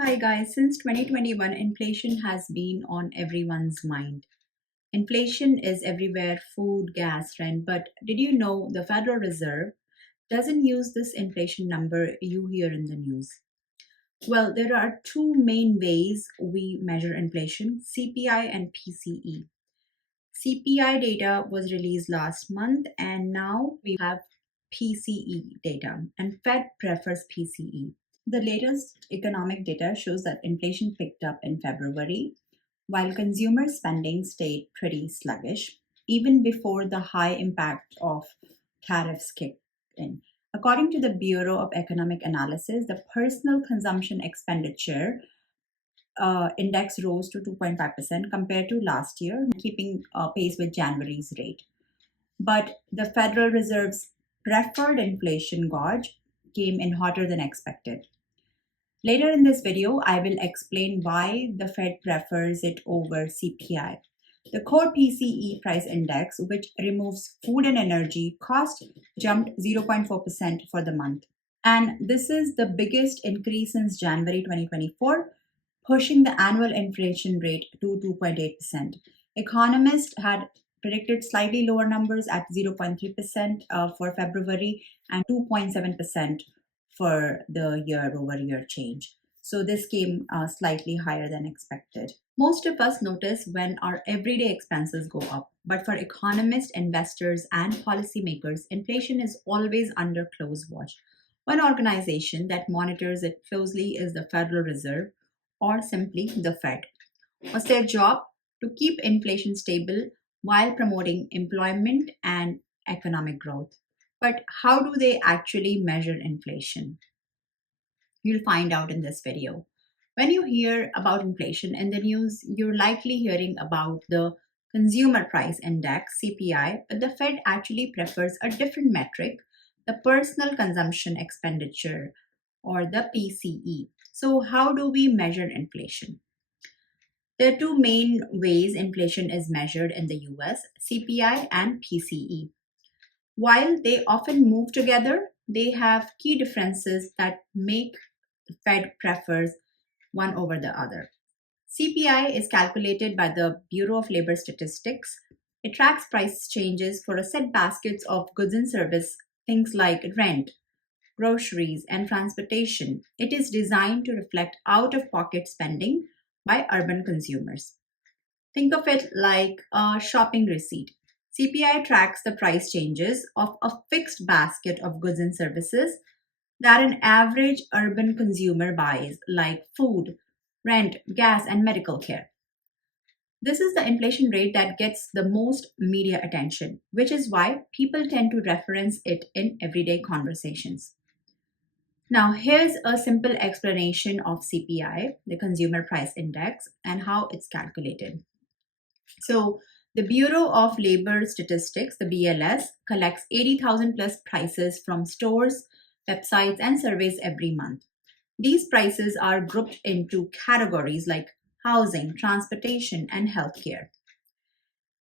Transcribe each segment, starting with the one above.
Hi guys, since 2021, inflation has been on everyone's mind. Inflation is everywhere food, gas, rent. But did you know the Federal Reserve doesn't use this inflation number you hear in the news? Well, there are two main ways we measure inflation: CPI and PCE. CPI data was released last month, and now we have PCE data, and Fed prefers PCE. The latest economic data shows that inflation picked up in February, while consumer spending stayed pretty sluggish, even before the high impact of tariffs kicked in. According to the Bureau of Economic Analysis, the personal consumption expenditure index rose to 2.5% compared to last year, keeping pace with January's rate. But the Federal Reserve's preferred inflation gauge came in hotter than expected. Later in this video, I will explain why the Fed prefers it over CPI. The core PCE price index, which removes food and energy cost, jumped 0.4% for the month. And this is the biggest increase since January 2024, pushing the annual inflation rate to 2.8%. Economist had predicted slightly lower numbers at 0.3% for February and 2.7% for the year over year change. So this came slightly higher than expected. Most of us notice when our everyday expenses go up, but for economists, investors, and policymakers, inflation is always under close watch. One organization that monitors it closely is the Federal Reserve, or simply the Fed. What's their job? To keep inflation stable while promoting employment and economic growth. But how do they actually measure inflation? You'll find out in this video. When you hear about inflation in the news, you're likely hearing about the Consumer Price Index, CPI, but the Fed actually prefers a different metric, the Personal Consumption Expenditure, or the PCE. So, how do we measure inflation? There are two main ways inflation is measured in the US: CPI and PCE. While they often move together, they have key differences that make the Fed prefers one over the other. CPI is calculated by the Bureau of Labor Statistics. It tracks price changes for a set baskets of goods and service, things like rent, groceries, and transportation. It is designed to reflect out of pocket spending by urban consumers. Think of it like a shopping receipt. CPI tracks the price changes of a fixed basket of goods and services that an average urban consumer buys, like food, rent, gas, and medical care. This is the inflation rate that gets the most media attention, which is why people tend to reference it in everyday conversations. Now, here's a simple explanation of CPI, the Consumer Price Index, and how it's calculated. So, the Bureau of Labor Statistics, the BLS, collects 80,000 plus prices from stores, websites, and surveys every month. These prices are grouped into categories like housing, transportation, and healthcare.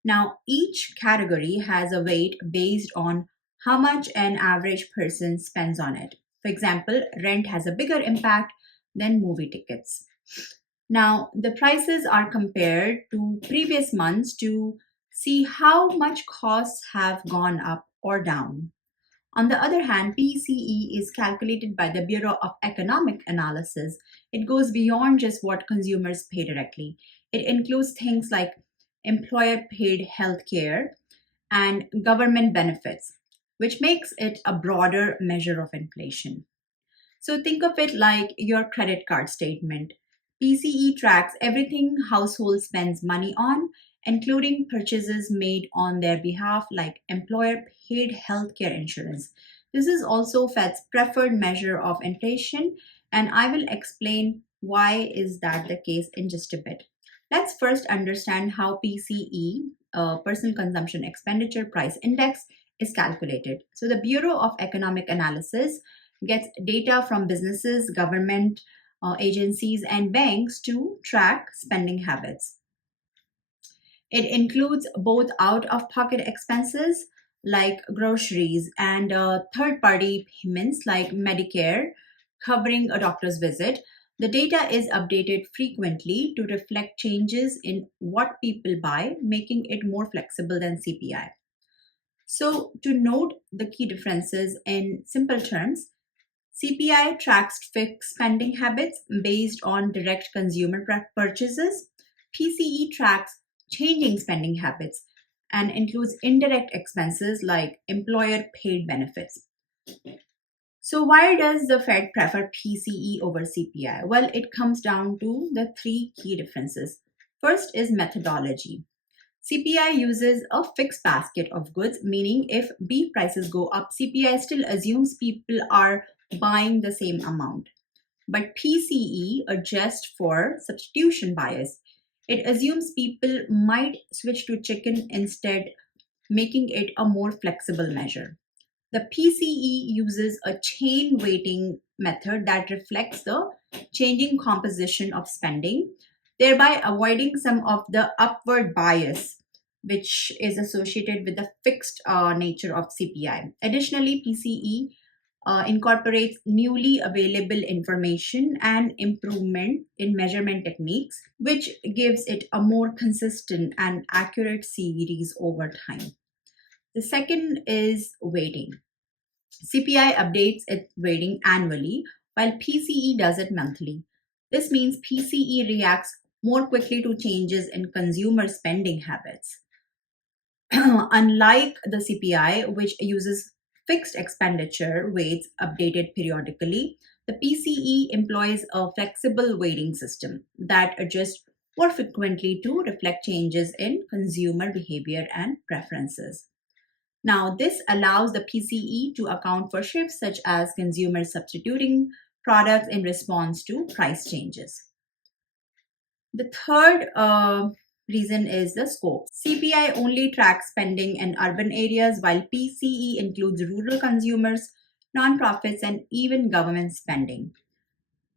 Now, each category has a weight based on how much an average person spends on it. For example, rent has a bigger impact than movie tickets. Now, the prices are compared to previous months to see how much costs have gone up or down. On the other hand, PCE is calculated by the Bureau of Economic Analysis. It goes beyond just what consumers pay directly. It includes things like employer paid health care and government benefits, which makes it a broader measure of inflation. So think of it like your credit card statement. PCE tracks everything household spends money on, including purchases made on their behalf, like employer paid healthcare insurance. This is also Fed's preferred measure of inflation, and I will explain why is that the case in just a bit. Let's first understand how PCE, Personal Consumption Expenditure Price Index, is calculated. So the Bureau of Economic Analysis gets data from businesses, government agencies, and banks to track spending habits. It includes both out of pocket expenses like groceries and third party payments like Medicare covering a doctor's visit. The data is updated frequently to reflect changes in what people buy, making it more flexible than CPI. So, to note the key differences in simple terms, CPI tracks fixed spending habits based on direct consumer purchases. PCE tracks changing spending habits and includes indirect expenses like employer paid benefits. So, why does the Fed prefer PCE over CPI? Well, it comes down to the three key differences. First is methodology. CPI uses a fixed basket of goods, meaning if beef prices go up, CPI still assumes people are buying the same amount. But PCE adjusts for substitution bias. It assumes people might switch to chicken instead, making it a more flexible measure. The PCE uses a chain weighting method that reflects the changing composition of spending, thereby avoiding some of the upward bias which is associated with the fixed nature of CPI. Additionally, PCE incorporates newly available information and improvement in measurement techniques, which gives it a more consistent and accurate series over time. The second is weighting. CPI updates its weighting annually, while PCE does it monthly. This means PCE reacts more quickly to changes in consumer spending habits. Unlike the CPI, which uses fixed expenditure weights updated periodically, the PCE employs a flexible weighting system that adjusts more frequently to reflect changes in consumer behavior and preferences. Now, this allows the PCE to account for shifts such as consumers substituting products in response to price changes. The third reason is the scope. CPI only tracks spending in urban areas, while PCE includes rural consumers, nonprofits, and even government spending.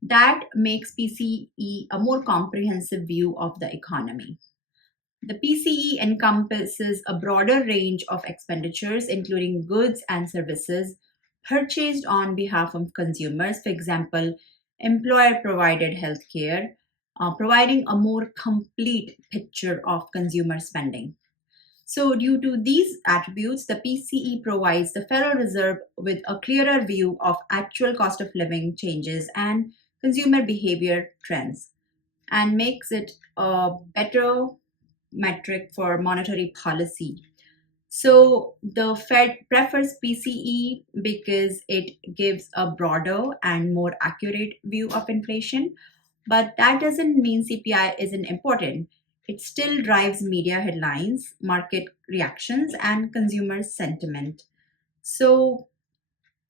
That makes PCE a more comprehensive view of the economy. The PCE encompasses a broader range of expenditures, including goods and services purchased on behalf of consumers. For example, employer provided healthcare, providing a more complete picture of consumer spending. So, due to these attributes, the PCE provides the Federal Reserve with a clearer view of actual cost of living changes and consumer behavior trends and makes it a better metric for monetary policy. So the Fed prefers PCE because it gives a broader and more accurate view of inflation, but that doesn't mean CPI isn't important. It still drives media headlines, market reactions, and consumer sentiment. So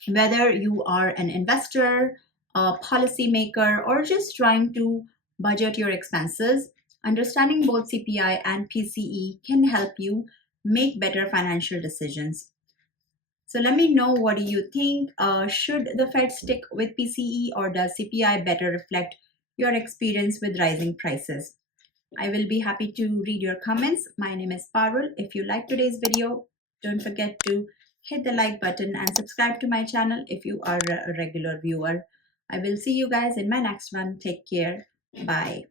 whether you are an investor, a policymaker, or just trying to budget your expenses, understanding both CPI and PCE can help you make better financial decisions. So let me know, what do you think? Should the Fed stick with PCE, or does CPI better reflect your experience with rising prices? I will be happy to read your comments. My name is Parul. If you like today's video, don't forget to hit the like button and subscribe to my channel if you are a regular viewer. I will see you guys in my next one. Take care. Bye.